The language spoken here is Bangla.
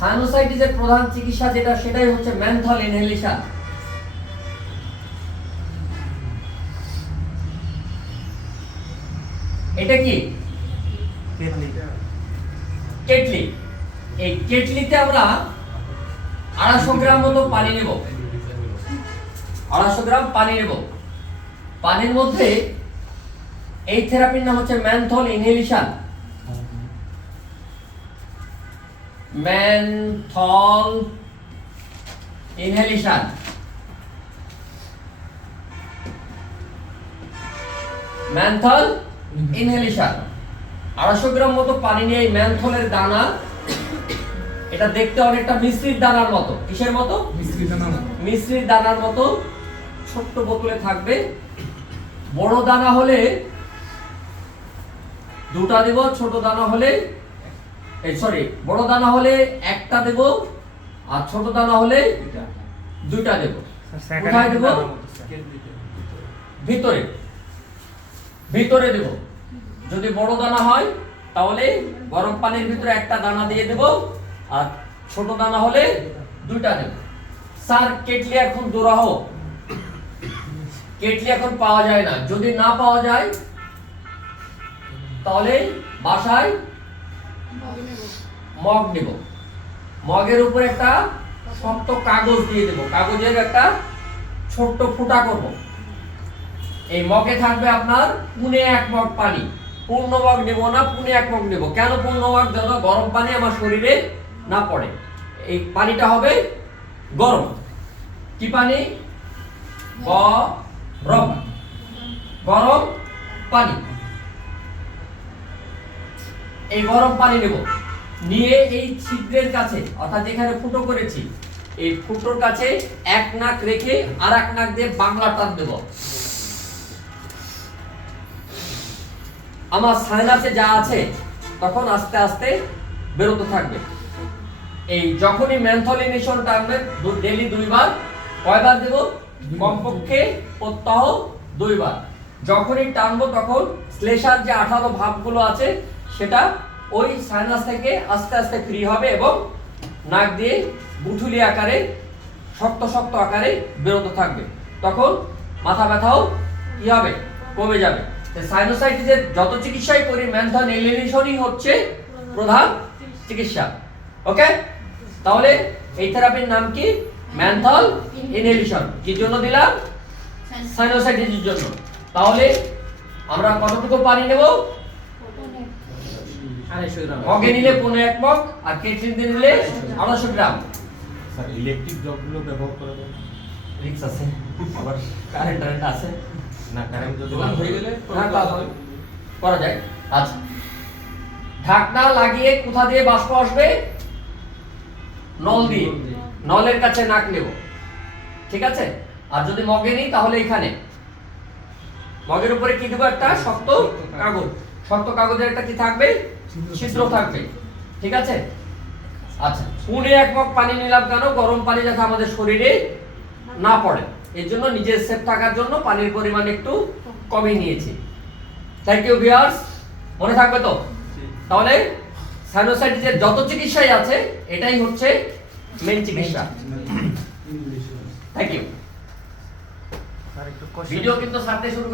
সাইনোসাইটিসের প্রধান চিকিৎসা যেটা সেটাই হচ্ছে মেন্থল ইনহেলেশন এটা কি? কেটলি। এই কেটলিতে আমরা আড়াইশো গ্রাম মতো পানি নেব। আড়াইশো গ্রাম পানি নেব। পানির মধ্যে এই থেরাপির নাম হচ্ছে ম্যানথল ইনহেলিশন ম্যানথল ইনহেলিশন ম্যানথল ইনহেলিশন আড়াইশো গ্রাম মতো পানি নিয়ে এই ম্যানথলের দানা এটা দেখতে অনেকটা মিশ্রির দানার মতো। কিসের মতো? মিশ্রির দানার মতো। ছোট্ট বোতলে থাকবে। বড় দানা হলে দুটা দেব ছোট দানা হলে এই সরি বড় দানা হলে একটা দেব আর ছোট দানা হলে দুইটা। দেব। কোথায় দেব? ভিতরে। ভিতরে দেব। যদি বড় দানা হয় তাহলে গরম পানির ভিতরে একটা দানা দিয়ে দেব আর ছোট দানা হলে দুইটা দেব। স্যার কেটলি এখন দোরাহ কেটলি এখন পাওয়া যায় না। যদি না পাওয়া যায় তাহলে বাসায় মগ নেব। মগের উপরে একটা শক্ত কাগজ দিয়ে দেব। কাগজের একটা ছোট্ট ফুটা করব। এই মগে থাকবে আপনার পুনে এক মগ পানি। পূর্ণ মগ নেব না, পুনে এক মগ নেব। কেন পূর্ণ মগ? যেন গরম পানি আমার শরীরে না পড়ে। এই পানিটা হবে গরম। কি পানি? গরম গরম পানি। এই গরম পানি নেব। নিয়ে এই ছিদ্রের কাছে, অর্থাৎ যেখানে ফুটো করেছি, এই ফুটোর কাছে এক নাক রেখে আর এক নাক দিয়ে বাংলা টান দেব। আমার সাইনাসে যা আছে, তখন আস্তে আস্তে বেরোতে থাকবে। এই যখনই ম্যানথলিনেশন টানবে ডেলি দুইবার, কয়বার দেব? কমপক্ষে প্রত্যহ দুইবার। যখনই টানবো, তখন শ্লেষার যে আঠালো ভাবগুলো আছে, সেটা ওই সাইনাস থেকে আস্তে আস্তে ফ্রি হবে এবং নাক দিয়ে বুঠুলি আকারে শক্ত শক্ত আকারে বেরোতে থাকবে। তখন মাথা ব্যথাও কি হবে? কমে যাবে। সাইনোসাইটিসের যত চিকিৎসাই করি ম্যানথন এলিনেশনই হচ্ছে প্রধান চিকিৎসা। ওকে? তাহলে এই থেরাপির নাম কি? ম্যানথল ইনহেলিশন কি জন্য দিলাম? সাইনোসাইটিসের জন্য। তাহলে আমরা কতটুকু পানি নেব? মগে নিলে পনেরো এক মগ আর কেটলিতে নিলে আড়াইশো গ্রাম। স্যার ইলেকট্রিক জবগুলো ব্যবহার করা যায়। রিক্স আছে আবার কারেন্ট টারেন্ট আছে। না কারেন্ট যদি হয়ে গেলে তা। করা যায়। আচ্ছা ঢাকনা লাগিয়ে কোথা দিয়ে বাষ্প আসবে? নল দিয়ে। নলের কাছে নাক নেব। ঠিক আছে? আর যদি মগে নিই তাহলে এখানে। মগের উপরে কি দেবো একটা? শক্ত কাগজ। শক্ত কাগজের একটা কি থাকবে? ছিদ্র থাকবে। ঠিক আছে? আচ্ছা পুনে এক মগ পানি নিলাম কেন? গরম পানি যাতে আমাদের শরীরে না পড়ে। এর জন্য নিজের সেফ থাকার জন্য পানির পরিমাণ একটু কমই নিয়েছি। থ্যাংক ইউ ভিউয়ার্স মনে থাকবে তো? তাহলে সাইনোসাইটিসের যত চিকিৎসাই আছে এটাই হচ্ছে মেন চিকিৎসা। থ্যাংক ইউ ভিডিও কিন্তু ছাড়তে শুরু করে-